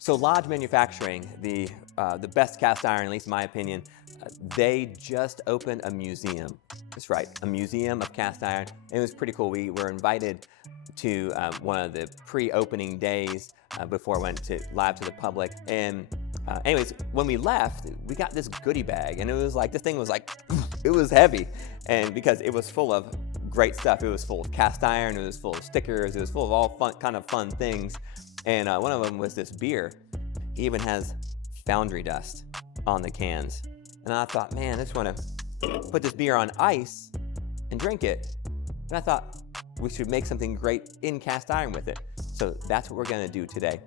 So Lodge Manufacturing, the best cast iron, at least in my opinion, they just opened a museum. That's right, a museum of cast iron. It was pretty cool. We were invited to one of the pre-opening days before it went live to the public. And anyways, when we left, we got this goodie bag, and it was like, this thing was like, it was heavy. And because it was full of great stuff. It was full of cast iron, it was full of stickers, it was full of all kind of fun things. And one of them was this beer. It even has foundry dust on the cans. And I thought, man, I just want to put this beer on ice and drink it. And I thought we should make something great in cast iron with it. So that's what we're going to do today.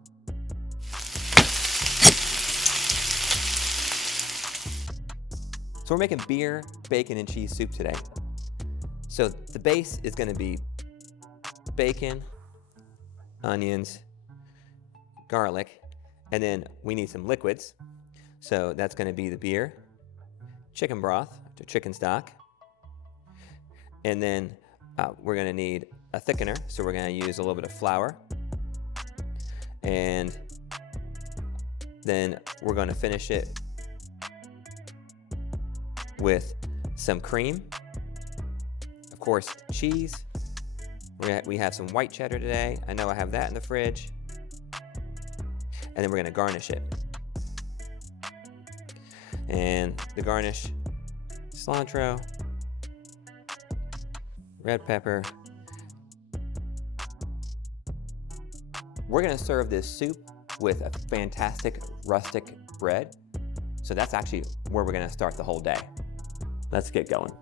So we're making beer, bacon, and cheese soup today. So the base is going to be bacon, onions, garlic, and then we need some liquids. So that's going to be the beer, chicken broth, or chicken stock, and then we're going to need a thickener. So we're going to use a little bit of flour, and then we're going to finish it with some cream, of course cheese. We have some white cheddar today. I know I have that in the fridge. And then we're gonna garnish it. And the garnish, cilantro, red pepper. We're gonna serve this soup with a fantastic rustic bread. So that's actually where we're gonna start the whole day. Let's get going.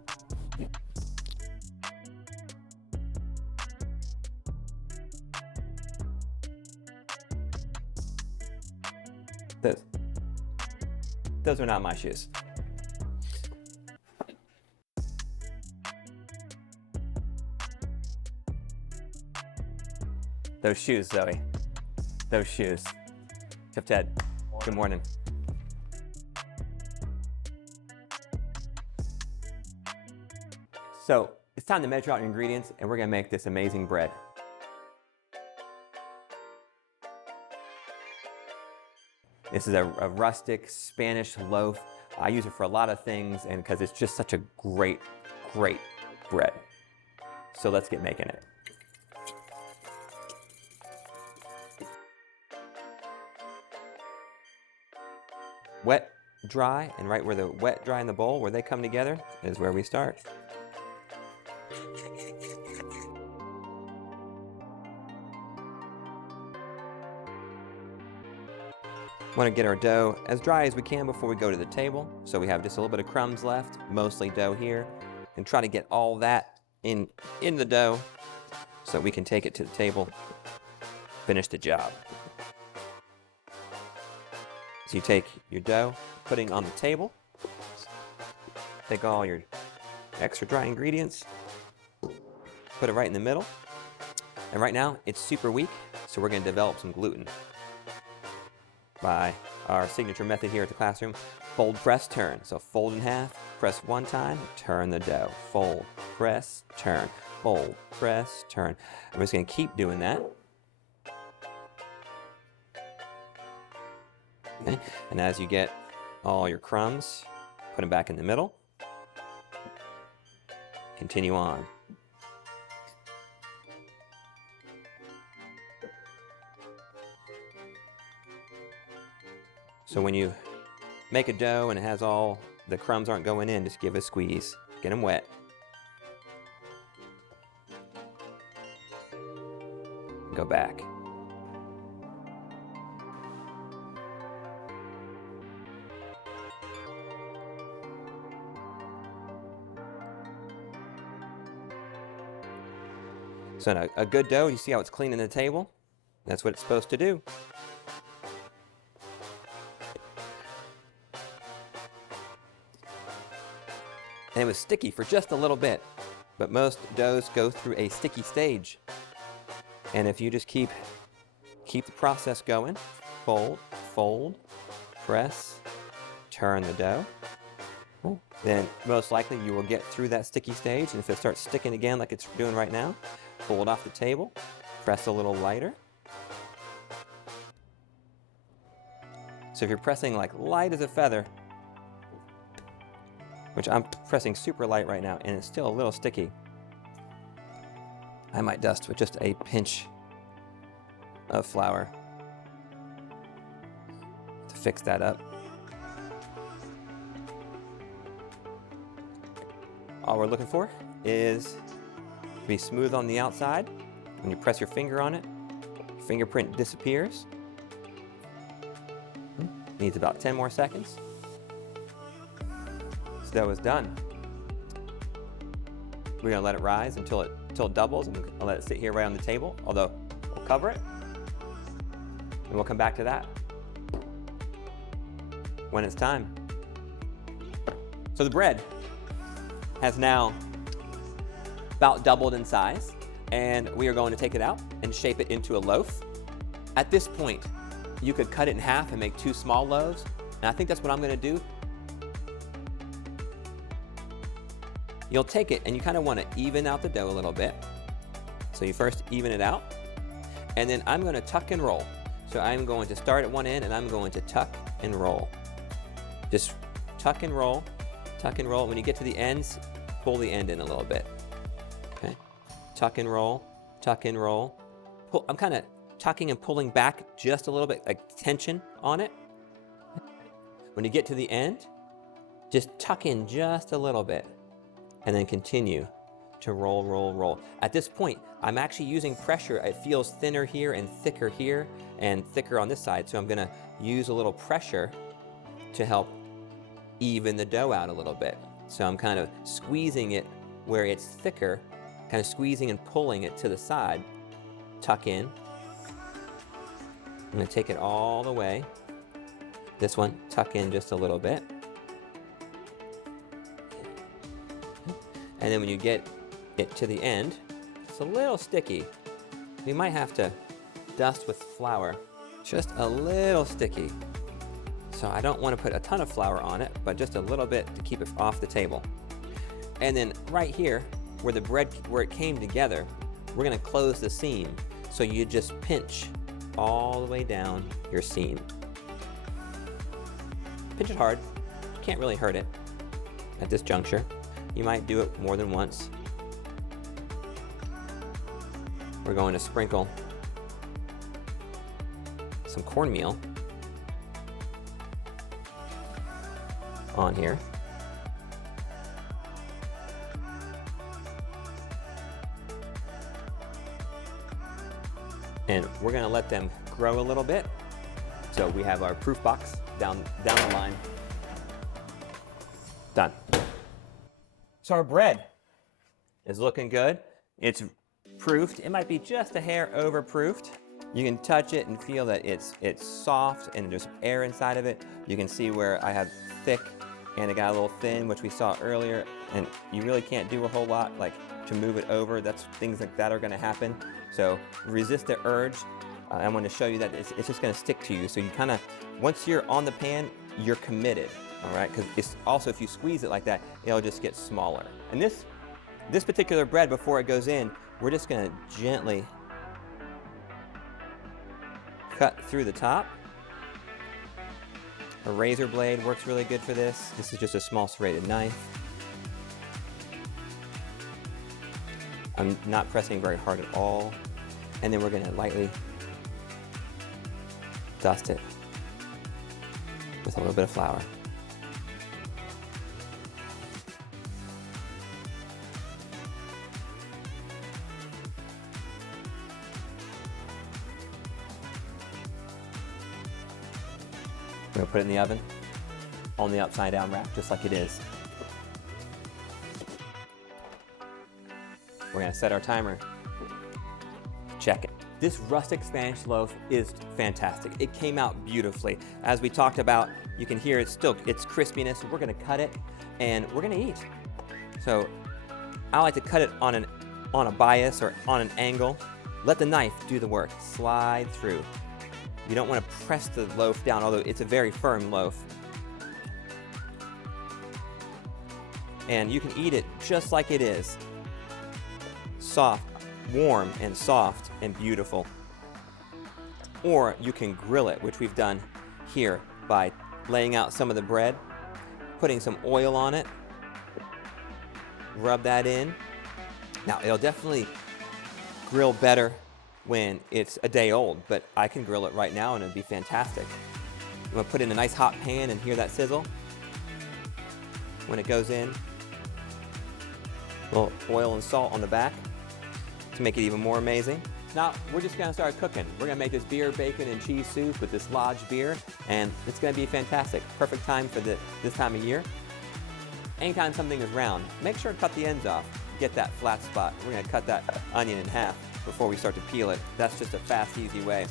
Those are not my shoes. Those shoes, Zoe. Those shoes. Chef Ted, good morning. So it's time to measure out your ingredients, and we're gonna make this amazing bread. This is a rustic Spanish loaf. I use it for a lot of things, and because it's just such a great, great bread. So let's get making it. Wet, dry, and right where the wet, dry, and the bowl, where they come together, is where we start. Want to get our dough as dry as we can before we go to the table. So we have just a little bit of crumbs left, mostly dough here, and try to get all that in the dough so we can take it to the table, finish the job. So you take your dough, putting on the table, take all your extra dry ingredients, put it right in the middle. And right now it's super weak, so we're going to develop some gluten by our signature method here at the classroom, fold, press, turn. So fold in half, press one time, turn the dough. Fold, press, turn. Fold, press, turn. I'm just going to keep doing that. Okay. And as you get all your crumbs, put them back in the middle. Continue on. So when you make a dough and it has all the crumbs aren't going in, just give it a squeeze. Get them wet. Go back. So a good dough, you see how it's cleaning the table? That's what it's supposed to do. And it was sticky for just a little bit, but most doughs go through a sticky stage. And if you just keep the process going, fold, fold, press, turn the dough. Then most likely you will get through that sticky stage, and if it starts sticking again like it's doing right now, pull it off the table, press a little lighter. So if you're pressing like light as a feather, which I'm pressing super light right now, and it's still a little sticky, I might dust with just a pinch of flour to fix that up. All we're looking for is to be smooth on the outside. When you press your finger on it, fingerprint disappears. Needs about 10 more seconds. This dough is done. We're gonna let it rise until it doubles, and I'll let it sit here right on the table, although we'll cover it, and we'll come back to that when it's time. So the bread has now about doubled in size, and we are going to take it out and shape it into a loaf. At this point, you could cut it in half and make 2 small loaves, and I think that's what I'm gonna do. You'll take it and you kind of want to even out the dough a little bit. So you first even it out, and then I'm going to tuck and roll. So I'm going to start at one end and I'm going to tuck and roll. Just tuck and roll, tuck and roll. When you get to the ends, pull the end in a little bit. Okay, tuck and roll, tuck and roll. I'm kind of tucking and pulling back just a little bit, like tension on it. When you get to the end, just tuck in just a little bit, and then continue to roll, roll, roll. At this point, I'm actually using pressure. It feels thinner here and thicker on this side, so I'm gonna use a little pressure to help even the dough out a little bit. So I'm kind of squeezing it where it's thicker, kind of squeezing and pulling it to the side. Tuck in. I'm gonna take it all the way. This one, tuck in just a little bit. And then when you get it to the end, it's a little sticky. We might have to dust with flour, just a little sticky. So I don't want to put a ton of flour on it, but just a little bit to keep it off the table. And then right here, where the bread, where it came together, we're gonna close the seam. So you just pinch all the way down your seam. Pinch it hard, can't really hurt it at this juncture. You might do it more than once. We're going to sprinkle some cornmeal on here. And we're gonna let them grow a little bit. So we have our proof box down the line. Done. So our bread is looking good. It's proofed. It might be just a hair overproofed. You can touch it and feel that it's soft and there's air inside of it. You can see where I have thick and it got a little thin, which we saw earlier, and you really can't do a whole lot like to move it over. That's things like that are gonna happen. So resist the urge. I want to show you that it's just gonna stick to you. So you kind of, once you're on the pan, you're committed. All right, because it's also, if you squeeze it like that, it'll just get smaller. And this particular bread, before it goes in, we're just gonna gently cut through the top. A razor blade works really good for this. This is just a small serrated knife. I'm not pressing very hard at all. And then we're gonna lightly dust it with a little bit of flour. We're gonna put it in the oven on the upside down rack, just like it is. We're gonna set our timer, check it. This rustic Spanish loaf is fantastic. It came out beautifully. As we talked about, you can hear it's crispiness. So we're gonna cut it and we're gonna eat. So I like to cut it on a bias or on an angle. Let the knife do the work, slide through. You don't want to press the loaf down, although it's a very firm loaf. And you can eat it just like it is. Soft, warm, and soft, and beautiful. Or you can grill it, which we've done here by laying out some of the bread, putting some oil on it, rub that in. Now, it'll definitely grill better when it's a day old, but I can grill it right now and it'd be fantastic. I'm gonna put it in a nice hot pan and hear that sizzle when it goes in. A little oil and salt on the back to make it even more amazing. Now, we're just gonna start cooking. We're gonna make this beer, bacon, and cheese soup with this Lodge beer, and it's gonna be fantastic. Perfect time for this time of year. Anytime something is round, make sure to cut the ends off. Get that flat spot. We're gonna cut that onion in half before we start to peel it. That's just a fast, easy way.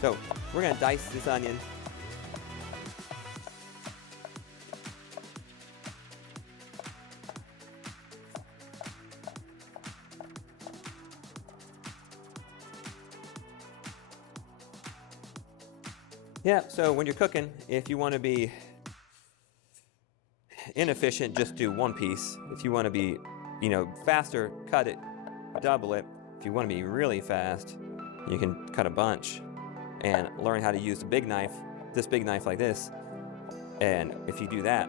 So we're gonna dice this onion. Yeah, so when you're cooking, if you want to be inefficient, just do one piece. If you want to be, faster, cut it, double it. If you want to be really fast, you can cut a bunch and learn how to use the big knife, this big knife like this. And if you do that,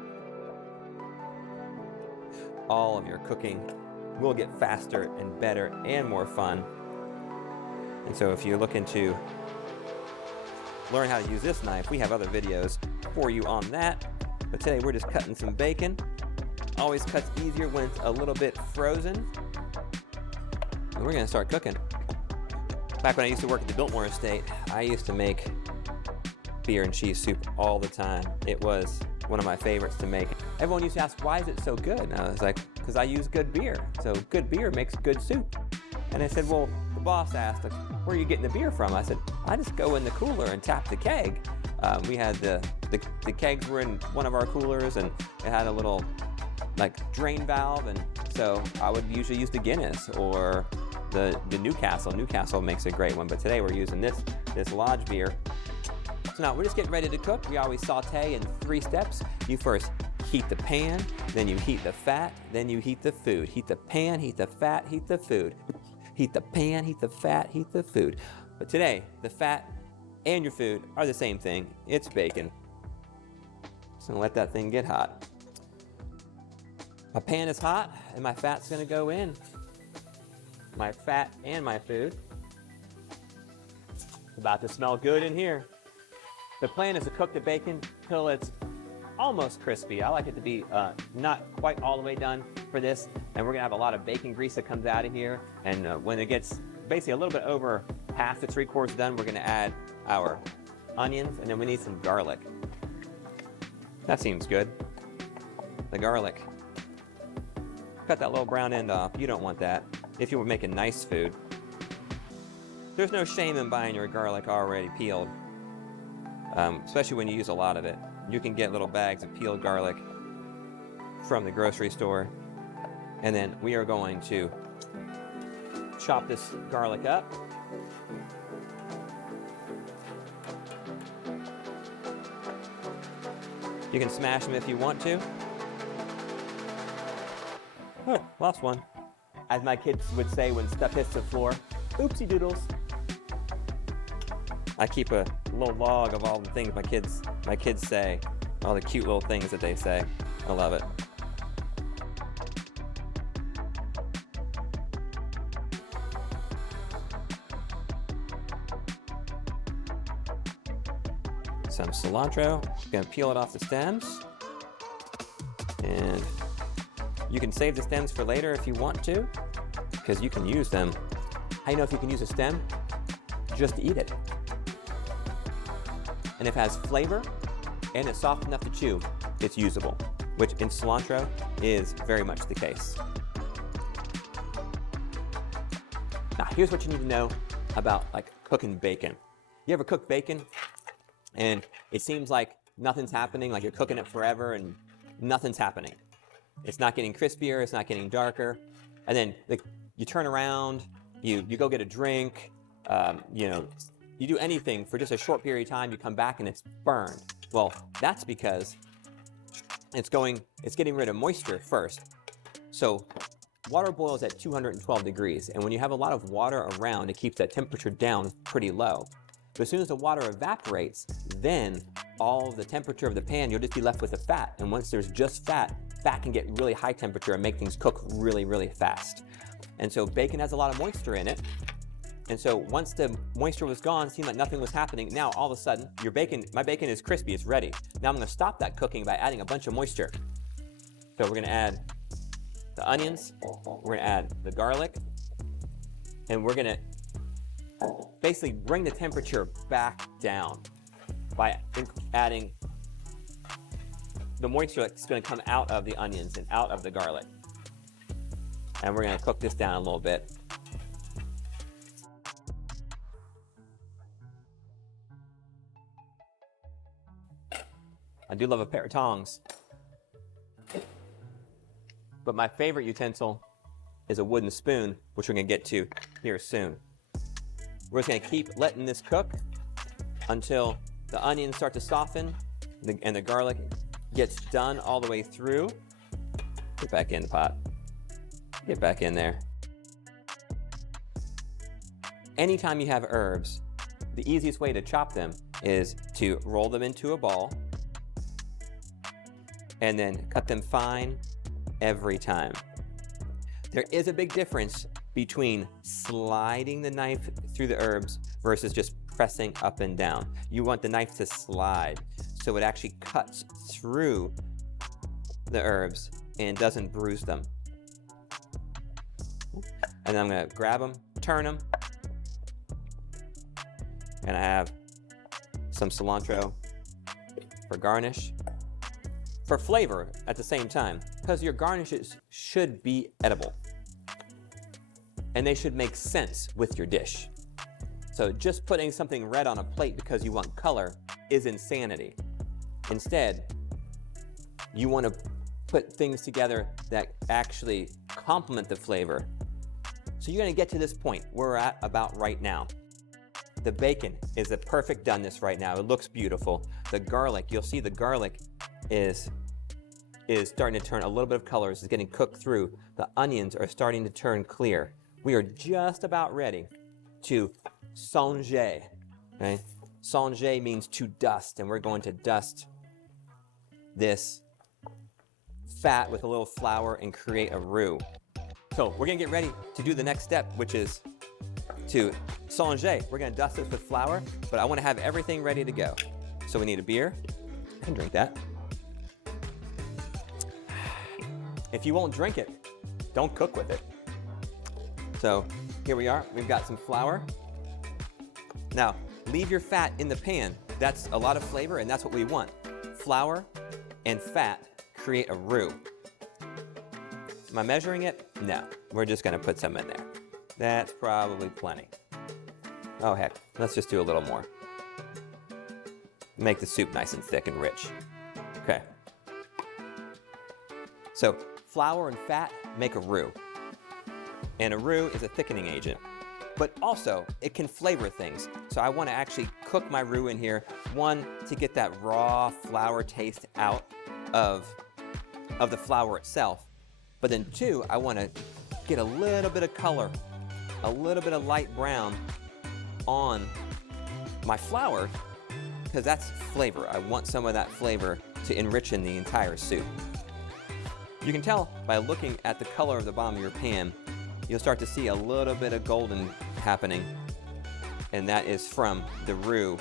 all of your cooking will get faster and better and more fun. And so if you're looking to learn how to use this knife, we have other videos for you on that. But today we're just cutting some bacon. Always cuts easier when it's a little bit frozen. And we're gonna start cooking. Back when I used to work at the Biltmore Estate, I used to make beer and cheese soup all the time. It was one of my favorites to make. Everyone used to ask, why is it so good? And I was like, because I use good beer. So good beer makes good soup. And I said, well, the boss asked, like, where are you getting the beer from? I said, I just go in the cooler and tap the keg. We had the kegs were in one of our coolers, and it had a little drain valve, and so I would usually use the Guinness or the Newcastle. Newcastle makes a great one, but today we're using this Lodge beer. So now we're just getting ready to cook. We always saute in 3 steps. You first heat the pan, then you heat the fat, then you heat the food. Heat the pan, heat the fat, heat the food. Heat the pan, heat the fat, heat the food. But today, the fat and your food are the same thing. It's bacon. So let that thing get hot. My pan is hot and my fat's gonna go in. My fat and my food. It's about to smell good in here. The plan is to cook the bacon till it's almost crispy. I like it to be not quite all the way done for this. And we're gonna have a lot of bacon grease that comes out of here. And when it gets basically a little bit over half to 3/4 done, we're gonna add our onions, and then we need some garlic. That seems good. The garlic. Cut that little brown end off. You don't want that if you were making nice food. There's no shame in buying your garlic already peeled, especially when you use a lot of it. You can get little bags of peeled garlic from the grocery store. And then we are going to chop this garlic up. You can smash them if you want to. Oh, lost one. As my kids would say when stuff hits the floor, oopsie doodles. I keep a little log of all the things my kids say, all the cute little things that they say. I love it. Some cilantro. Gonna peel it off the stems. And you can save the stems for later if you want to, because you can use them. How you know if you can use a stem? Just eat it. And if it has flavor and it's soft enough to chew, it's usable, which in cilantro is very much the case. Now, here's what you need to know about cooking bacon. You ever cook bacon and it seems like nothing's happening, like you're cooking it forever and nothing's happening? It's not getting crispier, it's not getting darker. And then you turn around, you go get a drink, you you do anything for just a short period of time, you come back and it's burned. Well, that's because it's getting rid of moisture first. So water boils at 212 degrees, and when you have a lot of water around, it keeps that temperature down pretty low. But as soon as the water evaporates, then all the temperature of the pan, you'll just be left with the fat. And once there's just fat, fat can get really high temperature and make things cook really, really fast. And so bacon has a lot of moisture in it. And so once the moisture was gone, it seemed like nothing was happening. Now all of a sudden, my bacon is crispy, it's ready. Now I'm gonna stop that cooking by adding a bunch of moisture. So we're gonna add the onions, we're gonna add the garlic, and we're gonna basically bring the temperature back down by adding the moisture that's gonna come out of the onions and out of the garlic. And we're gonna cook this down a little bit. I do love a pair of tongs, but my favorite utensil is a wooden spoon, which we're gonna get to here soon. We're just gonna keep letting this cook until the onions start to soften and the garlic gets done all the way through. Get back in the pot. Get back in there. Anytime you have herbs, the easiest way to chop them is to roll them into a ball and then cut them fine every time. There is a big difference between sliding the knife through the herbs versus just pressing up and down. You want the knife to slide so it actually cuts through the herbs and doesn't bruise them. And then I'm gonna grab them, turn them, and I have some cilantro for garnish. For flavor at the same time, because your garnishes should be edible and they should make sense with your dish. So just putting something red on a plate because you want color is insanity. Instead, you want to put things together that actually complement the flavor. So you're going to get to this point where we're at about right now. The bacon is the perfect doneness right now. It looks beautiful. The garlic, you'll see the garlic is starting to turn a little bit of color. It's getting cooked through. The onions are starting to turn clear. We are just about ready to sanger. Okay? Sanger means to dust, and we're going to dust this fat with a little flour and create a roux. So we're gonna get ready to do the next step, which is to sanger. We're gonna dust this with flour, but I wanna have everything ready to go. So we need a beer. I can drink that. If you won't drink it, don't cook with it. So here we are, we've got some flour. Now, leave your fat in the pan. That's a lot of flavor and that's what we want. Flour and fat create a roux. Am I measuring it? No, we're just gonna put some in there. That's probably plenty. Oh heck, let's just do a little more. Make the soup nice and thick and rich. Okay. So flour and fat make a roux. And a roux is a thickening agent, but also it can flavor things. So I want to actually cook my roux in here. One, to get that raw flour taste out of the flour itself. But then two, I want to get a little bit of color, a little bit of light brown on my flour, because that's flavor. I want some of that flavor to enrich in the entire soup. You can tell by looking at the color of the bottom of your pan, you'll start to see a little bit of golden happening, and that is from the roux,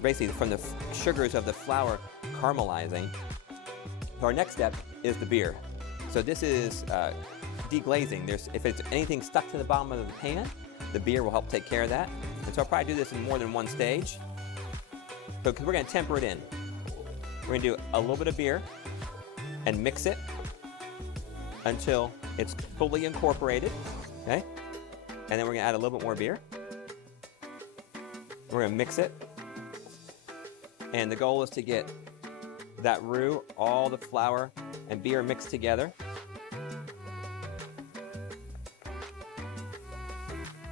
basically from the sugars of the flour caramelizing. So our next step is the beer. So this is deglazing. If it's anything stuck to the bottom of the pan, the beer will help take care of that. And so I'll probably do this in more than one stage. So we're gonna temper it in. We're gonna do a little bit of beer and mix it until it's fully incorporated, okay? And then we're gonna add a little bit more beer. We're gonna mix it. And the goal is to get that roux, all the flour and beer mixed together.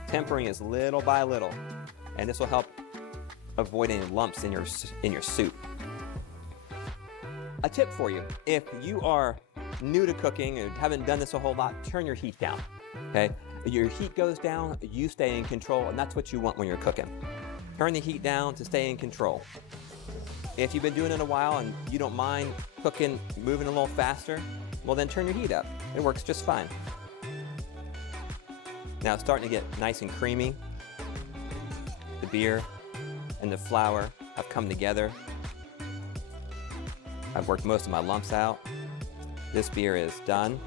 Tempering is little by little, and this will help avoid any lumps in your soup. A tip for you, if you are new to cooking and haven't done this a whole lot, turn your heat down, okay? Your heat goes down, you stay in control, and that's what you want when you're cooking. Turn the heat down to stay in control. If you've been doing it a while and you don't mind cooking, moving a little faster, well then turn your heat up. It works just fine. Now it's starting to get nice and creamy. The beer and the flour have come together. I've worked most of my lumps out. This beer is done.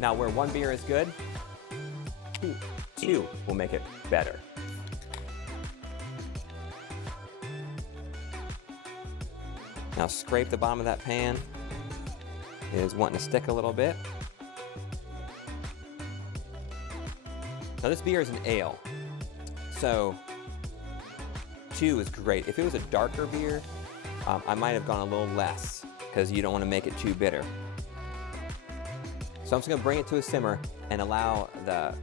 Now where one beer is good, two will make it better. Now scrape the bottom of that pan. It is wanting to stick a little bit. Now this beer is an ale, so 2 is great. If it was a darker beer, I might have gone a little less because you don't want to make it too bitter. So I'm just going to bring it to a simmer and allow the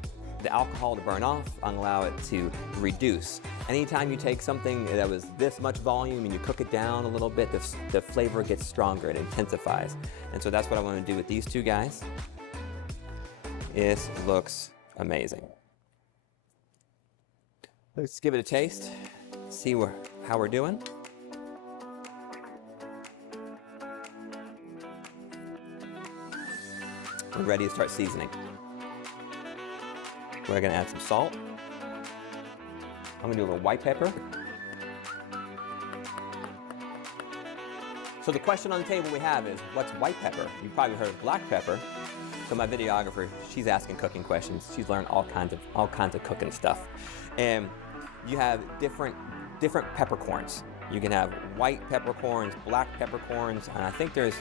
alcohol to burn off and allow it to reduce. Anytime you take something that was this much volume and you cook it down a little bit, the flavor gets stronger, it intensifies. And so that's what I want to do with these 2 guys. This looks amazing. Let's give it a taste, see how we're doing. We're ready to start seasoning. We're gonna add some salt. I'm gonna do a little white pepper. So the question on the table we have is, what's white pepper? You've probably heard of black pepper. So my videographer, she's asking cooking questions. She's learned all kinds of cooking stuff. And you have different peppercorns. You can have white peppercorns, black peppercorns, and I think there's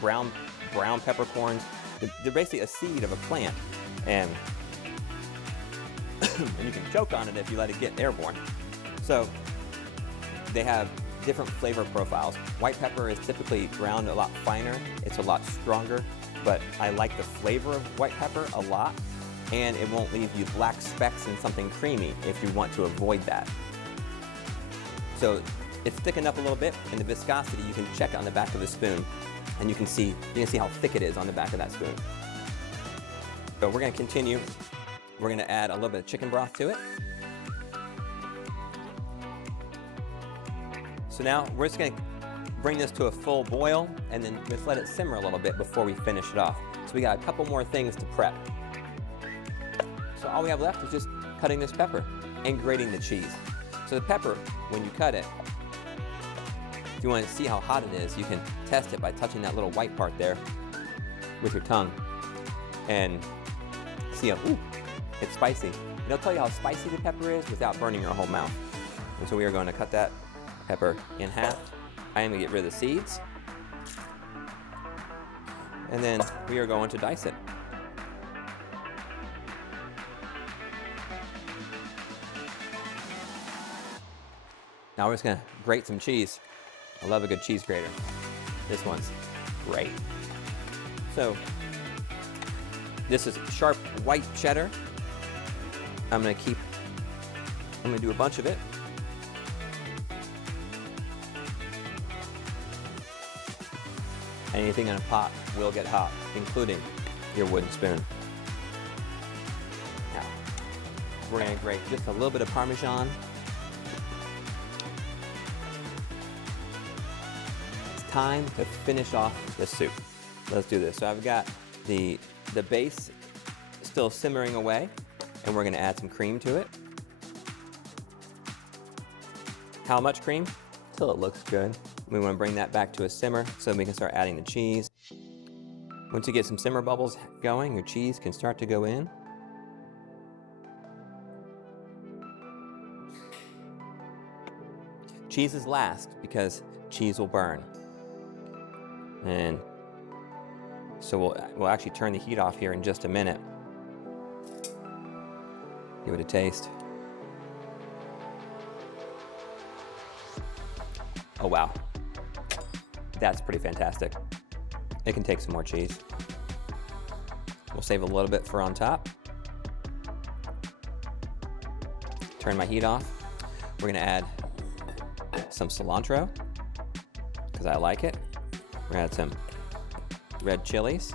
brown peppercorns. They're basically a seed of a plant, and you can choke on it if you let it get airborne. So they have different flavor profiles. White pepper is typically ground a lot finer. It's a lot stronger, but I like the flavor of white pepper a lot, and it won't leave you black specks in something creamy if you want to avoid that. So it's thickened up a little bit, and the viscosity you can check on the back of the spoon, and you can see how thick it is on the back of that spoon. So we're going to continue. We're going to add a little bit of chicken broth to it. So now we're just going to bring this to a full boil and then just let it simmer a little bit before we finish it off. So we got a couple more things to prep. So all we have left is just cutting this pepper and grating the cheese. So the pepper, when you cut it, if you want to see how hot it is, you can test it by touching that little white part there with your tongue and see how, ooh, it's spicy. And it'll tell you how spicy the pepper is without burning your whole mouth. And so we are going to cut that pepper in half. I am going to get rid of the seeds. And then we are going to dice it. Now we're just going to grate some cheese. I love a good cheese grater. This one's great. So this is sharp white cheddar. I'm going to do a bunch of it. Anything in a pot will get hot, including your wooden spoon. Now, we're going to grate just a little bit of Parmesan. It's time to finish off the soup. Let's do this. So I've got the base still simmering away, and we're going to add some cream to it. How much cream? Till it looks good. We want to bring that back to a simmer so we can start adding the cheese. Once you get some simmer bubbles going, your cheese can start to go in. Cheese is last because cheese will burn. And so we'll actually turn the heat off here in just a minute. Give it a taste. Oh wow. That's pretty fantastic. It can take some more cheese. We'll save a little bit for on top. Turn my heat off. We're gonna add some cilantro, because I like it. We're gonna add some red chilies.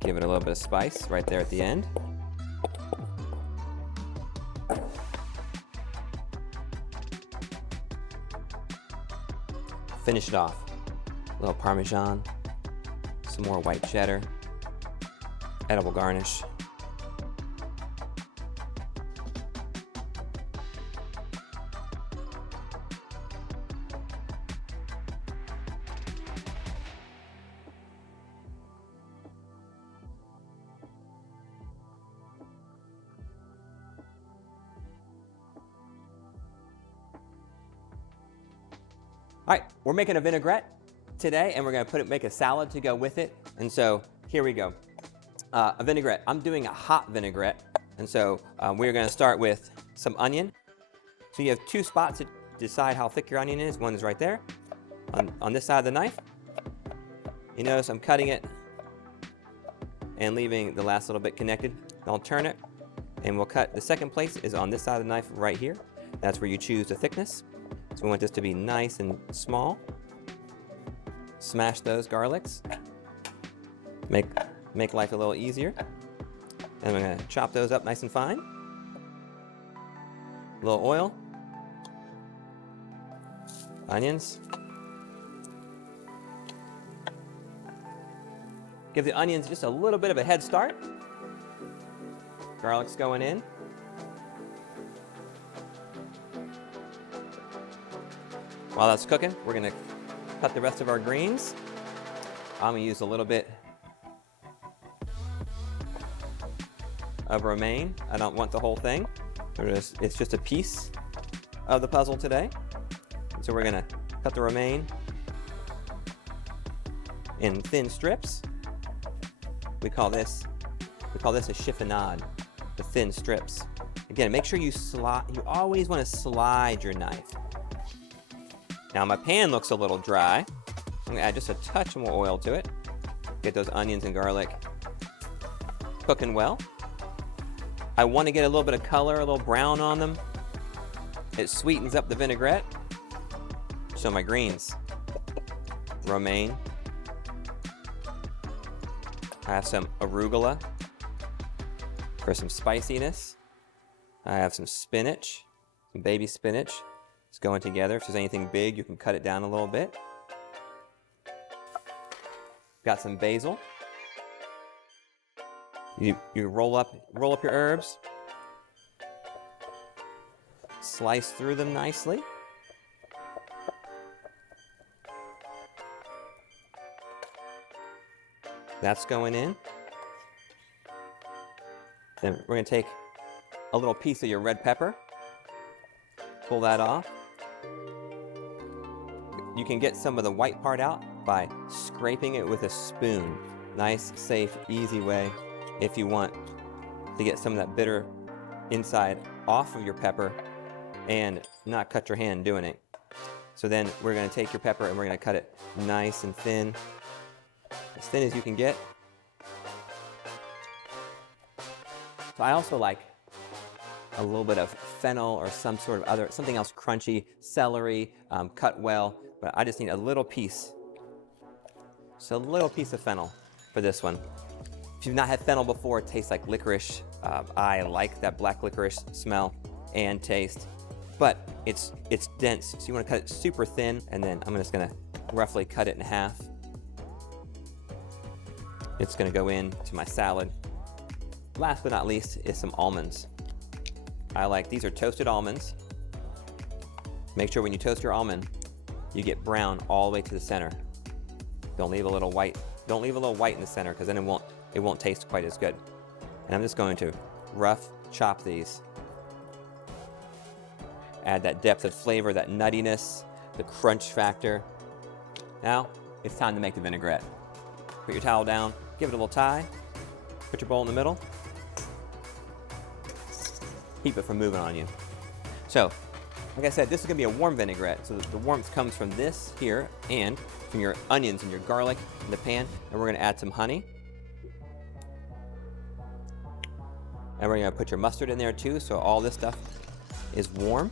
Give it a little bit of spice right there at the end. Finish it off. A little Parmesan, some more white cheddar, edible garnish. All right, we're making a vinaigrette today, and we're gonna make a salad to go with it. And so here we go. A vinaigrette. I'm doing a hot vinaigrette, and so we're gonna start with some onion. So you have two spots to decide how thick your onion is. One is right there, on this side of the knife. You notice I'm cutting it and leaving the last little bit connected. I'll turn it, and we'll cut. The second place is on this side of the knife right here. That's where you choose the thickness. So we want this to be nice and small. Smash those garlics. Make life a little easier. And we're gonna chop those up nice and fine. A little oil. Onions. Give the onions just a little bit of a head start. Garlic's going in. While that's cooking, we're gonna cut the rest of our greens. I'm gonna use a little bit of romaine. I don't want the whole thing. It's just a piece of the puzzle today. So we're gonna cut the romaine in thin strips. We call this a chiffonade, the thin strips. Again, make sure you always wanna slide your knife. Now my pan looks a little dry. I'm gonna add just a touch more oil to it. Get those onions and garlic cooking well. I want to get a little bit of color, a little brown on them. It sweetens up the vinaigrette. So my greens, romaine. I have some arugula for some spiciness. I have some spinach, some baby spinach. It's going together. If there's anything big, you can cut it down a little bit. Got some basil. You roll up your herbs. Slice through them nicely. That's going in. Then we're going to take a little piece of your red pepper. Pull that off. You can get some of the white part out by scraping it with a spoon. Nice, safe, easy way if you want to get some of that bitter inside off of your pepper and not cut your hand doing it. So then we're going to take your pepper and we're going to cut it nice and thin as you can get. So I also like a little bit of fennel or something else crunchy, celery, cut well, but I just need a little piece. So a little piece of fennel for this one. If you've not had fennel before, it tastes like licorice. I like that black licorice smell and taste, but it's dense. So you want to cut it super thin, and then I'm just gonna roughly cut it in half. It's gonna go into my salad. Last but not least is some almonds. These are toasted almonds. Make sure when you toast your almond, you get brown all the way to the center. Don't leave a little white. Don't leave a little white in the center, because then it won't taste quite as good. And I'm just going to rough chop these. Add that depth of flavor, that nuttiness, the crunch factor. Now, it's time to make the vinaigrette. Put your towel down, give it a little tie, put your bowl in the middle. Keep it from moving on you. So, like I said, this is gonna be a warm vinaigrette. So the warmth comes from this here and from your onions and your garlic in the pan. And we're gonna add some honey. And we're gonna put your mustard in there too, so all this stuff is warm.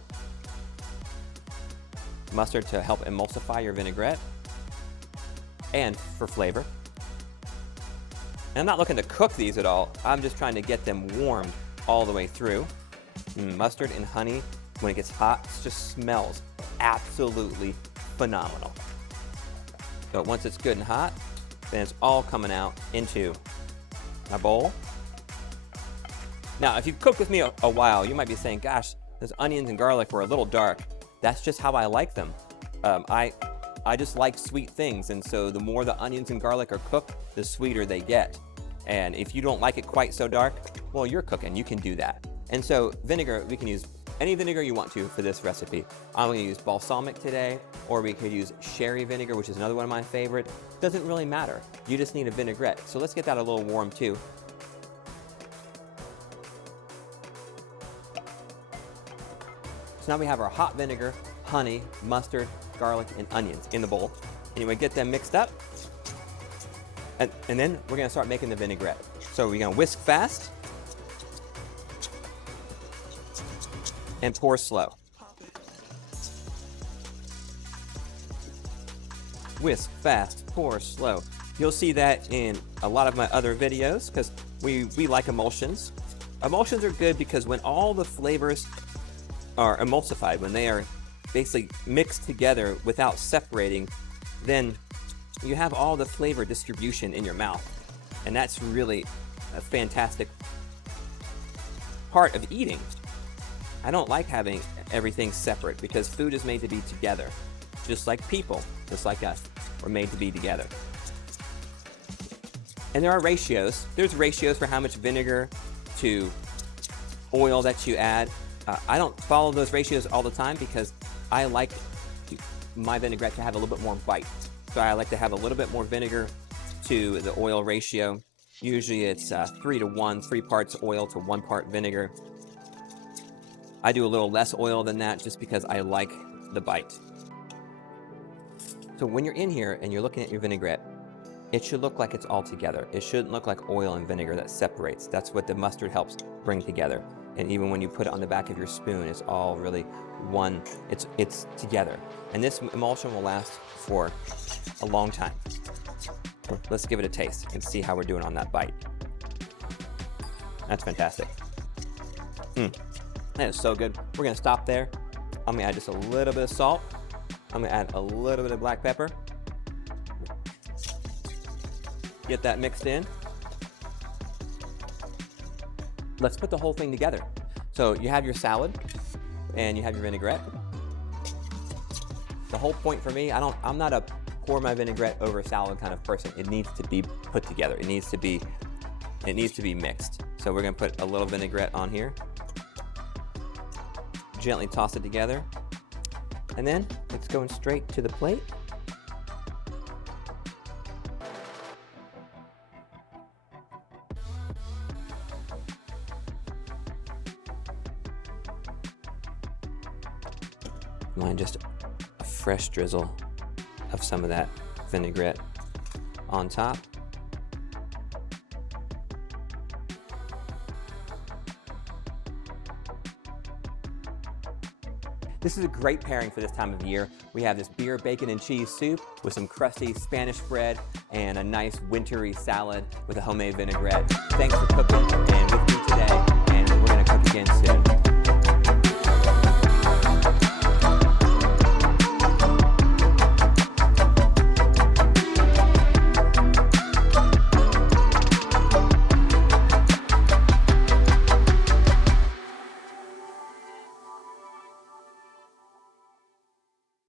Mustard to help emulsify your vinaigrette and for flavor. And I'm not looking to cook these at all. I'm just trying to get them warmed all the way through. Mustard and honey, when it gets hot, it just smells absolutely phenomenal. So once it's good and hot, then it's all coming out into my bowl. Now, if you've cooked with me a while, you might be saying, gosh, those onions and garlic were a little dark. That's just how I like them. I just like sweet things, and so the more the onions and garlic are cooked, the sweeter they get. And if you don't like it quite so dark, well, you're cooking, you can do that. And so vinegar, we can use any vinegar you want to for this recipe. I'm gonna use balsamic today, or we could use sherry vinegar, which is another one of my favorite. Doesn't really matter, you just need a vinaigrette. So let's get that a little warm too. So now we have our hot vinegar, honey, mustard, garlic, and onions in the bowl. Anyway, get them mixed up. And then we're gonna start making the vinaigrette. So we're gonna whisk fast and pour slow. Whisk fast, pour slow. You'll see that in a lot of my other videos because we like emulsions. Emulsions are good because when all the flavors are emulsified, when they are basically mixed together without separating, then you have all the flavor distribution in your mouth. And that's really a fantastic part of eating. I don't like having everything separate because food is made to be together. Just like people, just like us, we're made to be together. And there are ratios. There's ratios for how much vinegar to oil that you add. I don't follow those ratios all the time because I like my vinaigrette to have a little bit more bite. So I like to have a little bit more vinegar to the oil ratio. Usually it's 3 to 1, 3 parts oil to 1 part vinegar. I do a little less oil than that just because I like the bite. So when you're in here and you're looking at your vinaigrette, it should look like it's all together. It shouldn't look like oil and vinegar that separates. That's what the mustard helps bring together. And even when you put it on the back of your spoon, it's all really one, it's together. And this emulsion will last for a long time. Let's give it a taste and see how we're doing on that bite. That's fantastic. That is so good. We're gonna stop there. I'm gonna add just a little bit of salt. I'm gonna add a little bit of black pepper. Get that mixed in. Let's put the whole thing together. So you have your salad and you have your vinaigrette. The whole point for me, I'm not a pour my vinaigrette over salad kind of person. It needs to be put together. It needs to be mixed. So we're gonna put a little vinaigrette on here. Gently toss it together. And then it's going straight to the plate. Mine just a fresh drizzle of some of that vinaigrette on top. This is a great pairing for this time of year. We have this beer, bacon, and cheese soup with some crusty Spanish bread and a nice wintry salad with a homemade vinaigrette. Thanks for cooking and with me today, and we're gonna cook again soon.